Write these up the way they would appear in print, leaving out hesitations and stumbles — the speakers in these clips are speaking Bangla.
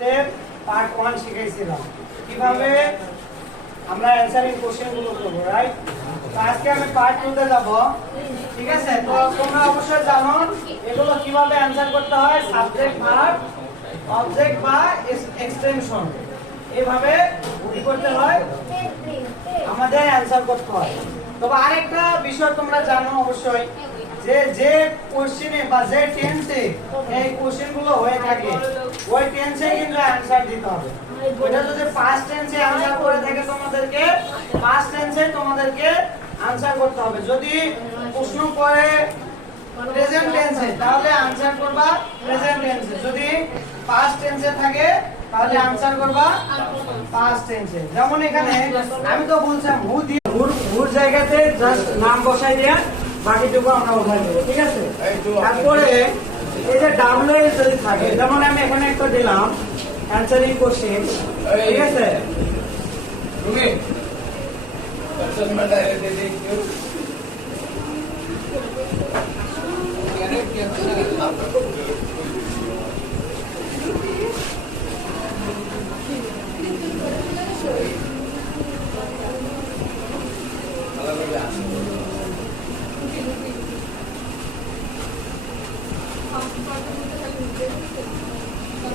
পার্ট 1 শিখাইছিলাম কিভাবে আমরা অ্যানসারিং কোশ্চেনগুলো করব, রাইট? তো আজকে আমি পার্ট 2 তে যাব। ঠিক আছে, তো তোমরা অবশ্যই জানো এগুলো কিভাবে অ্যানসার করতে হয়। সাবজেক্ট ভার্ব অবজেক্ট বা এক্সটেনশন এইভাবে কি করতে হয়, আমাদের অ্যানসার করতে হয়। তবে আরেকটা বিষয় তোমরা জানো অবশ্যই যে কোশ্চেনে বা যে টেন্সে এই কোশ্চেনগুলো হয়ে থাকে ওই টেন্সে কিন্তু অ্যানসার দিতে হবে। এটা যদি পাস্ট টেন্সে অ্যানসার করে থাকে তোমাদেরকে পাস্ট টেন্সে তোমাদেরকে অ্যানসার করতে হবে। যদি প্রশ্ন করে প্রেজেন্ট টেন্সে তাহলে অ্যানসার করবা প্রেজেন্ট টেন্সে, যদি পাস্ট টেন্সে থাকে তাহলে অ্যানসার করবা পাস্ট টেন্সে। যেমন এখানে আমি তো বলছিলাম হু দিয়ে হুর জায়গাতে জাস্ট নাম বসাই দিয়া বাকিটুকু আমরা উঠাই দেব। ঠিক আছে, তারপরে এই যে ডাব্লিউ যদি থাকে, যেমন আমি এখানে একটা দিলাম অ্যানসারিং কোশ্চেন। ঠিক আছে, তুমি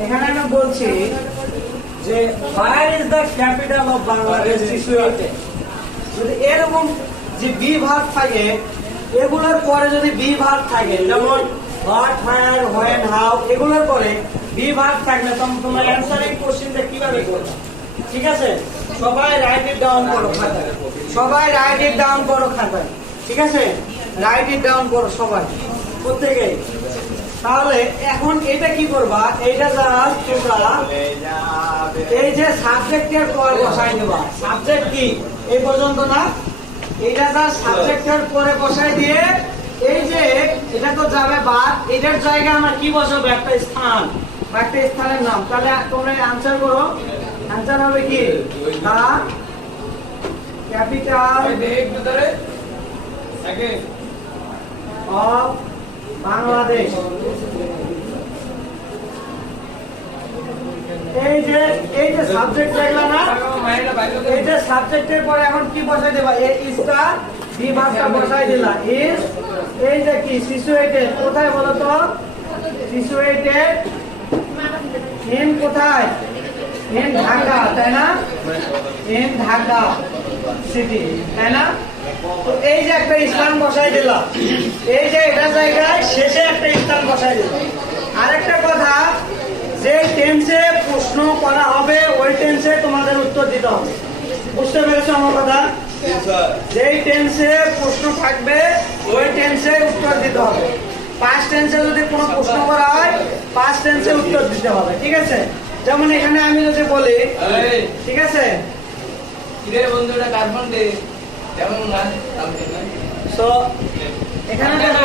এখানে আমি বলছি যে where is the capital of Bangladesh situated। যদি এরকম যে বি ভার্ব থাকে এগুলোর পরে যদি বি ভার্ব থাকে, যেমন what, where, when, how এগুলোর পরে বি ভার্ব থাকলে তোমরা অ্যানসারিং কোশ্চেনটা কিভাবে করবে। ঠিক আছে, সবাই রাইট ইট ডাউন করো খাতায়, সবাই রাইট ইট ডাউন করো খাতায়। ঠিক আছে, রাইট ইট ডাউন করো সবাই প্রত্যেকে। তাহলে এখন এটা কি করবা, এইটা জাস্ট তোমরা এই যে সাবজেক্টের পরে বসাই দেবা। সাবজেক্ট কি এই পর্যন্ত না, এইটা জাস্ট সাবজেক্টের পরে বসাই দিয়ে এই যে এটা তো যাবে বাদ, এটার জায়গায় আমরা কি বসাবো, একটা স্থান বা একটা স্থানের নাম। তাহলে তোমরা আনসার করো, আনসার হবে কি দা ক্যাপিটাল অফ বাংলাদেশ। এই যে সাবজেক্ট দেখলা না, এই যে সাবজেক্টের পরে এখন কি বসাই দেবা, এই ইসটা বি ভার্বটা বসাই দিলা। ইজ এই যে কি সিচুয়েটেড কোথায় বলো তো, সিচুয়েটেড ইন কোথায়, ইন ঢাকা, তাই না? ইন ঢাকা সিটি, তাই না? তো এই যে একটা স্থান বসাই দিলাম, এই যে এটা জায়গায় শেষে একটা স্থান বসাই দিলাম। আরেকটা কথা, যে টেন্সে প্রশ্ন করা হবে ওই টেন্সে তোমাদের উত্তর দিতে হবে। বুঝতে পেরেছো আমার কথা? যেই টেন্সে প্রশ্ন থাকবে ওই টেন্সে উত্তর দিতে হবে। পাস্ট টেন্সে যদি কোনো প্রশ্ন করা হয় পাস্ট টেন্সে উত্তর দিতে হবে। ঠিক আছে, যেমন এখানে আমি যদি বলি, ঠিক আছে বন্ধুরা কার্বন ডে যেমন না, সো এখানে দেখো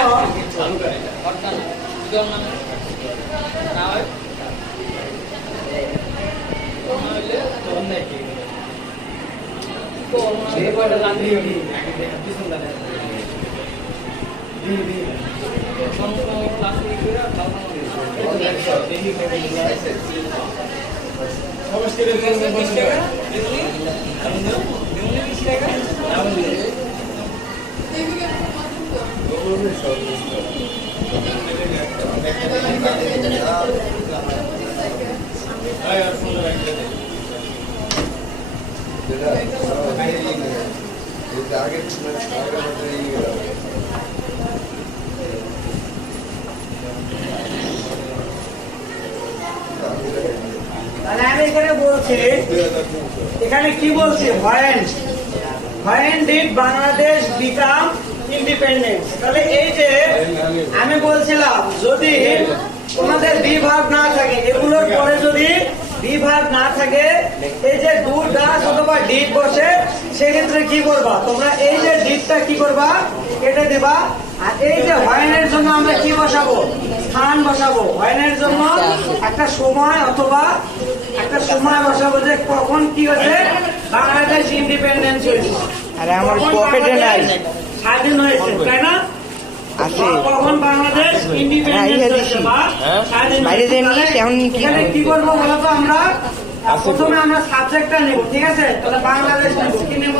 আমি এখানে বলছি, এখানে কি বলছি, when did Bangladesh become independent। তাহলে এই যে আমি বলছিলাম যদি তোমাদের বি ভার্ব না থাকে, এগুলোর পরে যদি বি ভার্ব না থাকে, এই যে ডু ডাস অথবা ডিড বসে, সেক্ষেত্রে কি করবা তোমরা, এই যে ডিডটা কি করবা কেটে দিবা। আর এই যে when এর জন্য আমরা কি বসাবো, স্থান বসাবো। when এর জন্য একটা সময় অথবা একটা সময় বসাবো যে কখন কি হয়েছে বাংলাদেশ ইন্ডিপেন্ডেন্স হয়েছে। আরে আমার পকেটে নাই, স্বাধীন হয়েছে, তাই না? আছে। কখন বাংলাদেশ ইন্ডিপেন্ডেন্স হয়েছে বা স্বাধীন বাইরে হয়েছে। যায়নি, তাহলে কেমন কি এখানে কি করবো বলতো আমরা প্রথমে আমরা সাবজেক্টটা নেব, ঠিক আছে? তাহলে বাংলাদেশ নেব, কি নেব?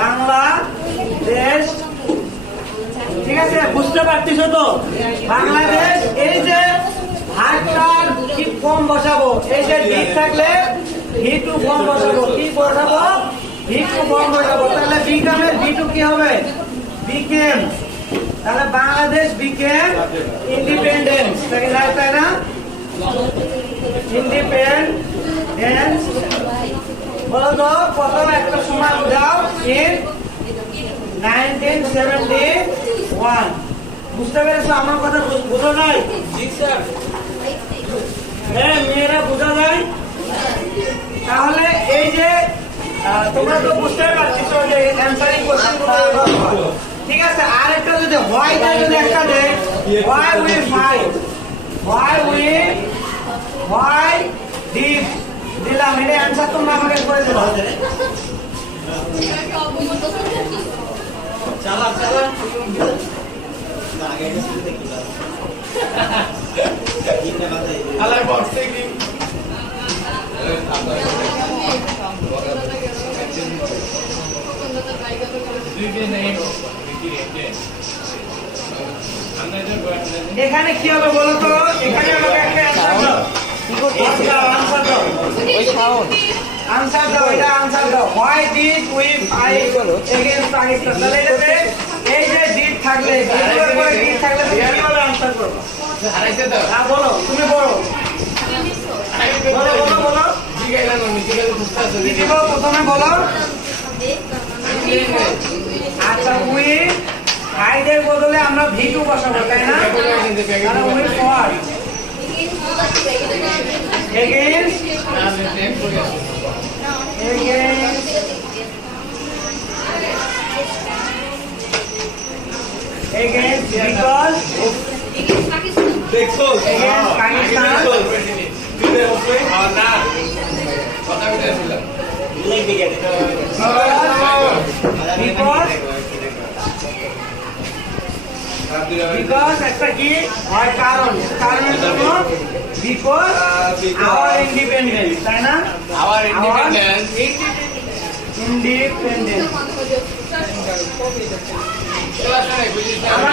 বাংলাদেশ, ঠিক আছে? বুঝতে পারছিস তো? বাংলাদেশ, এই যে হাতটার কি ফর্ম বসাবো, এই যে ডি থাকলে ভি2 ফর্ম বসাবো, কি বসাবো? ভি2 ফর্ম বসাবো। তাহলে বিকামের ভি2 কি হবে? বিকেম। তাহলে বাংলাদেশ বিকেম ইন্ডিপেন্ডেন্স, তাই না? ইন্ডিপেন্ডেন্স বলো তো প্রথম একটা সময় বুঝাও, ইন 1971। বুঝতে পেরেছো আমার কথা? বুঝো নাই? হ্যাঁ মেয়েরা বোঝা যায়? তাহলে এই যে তোমরা তো বুঝতে পারছো যে অ্যানসারিং কোশ্চেন গুলো, ঠিক আছে? আর একটা যদি হোয়াই টা যদি একটা দেয়, why we fight, why did দিলাম, এটা অ্যানসার তোমরা আমাকে করে দেবা। চালা আলার বক্সে কি এখানে কি হবে বলো তো? এখানে আমাকে একটা অ্যানসার দাও। কি করতেছে? আনসার দাও, ওই সাউন্ড আনসার দাও, এটা আনসার দাও। Why did we fight against Pakistan. তাহলে এটাতে এই যে ডিড থাকলে, ডিডের পরে ডিড থাকলে তুমি কিভাবে আনসার করবে? হ্যাঁ বলো, তুমি বলো, বলো কি দিব প্রথমে বলো। আচ্ছা উই ফাইটের বদলে আমরা ভি2 বসাবো, তাই না? তাহলে we for against because against because একটা কি হয় কারণের জন্য, because our independence, তাই না? Our independence. independence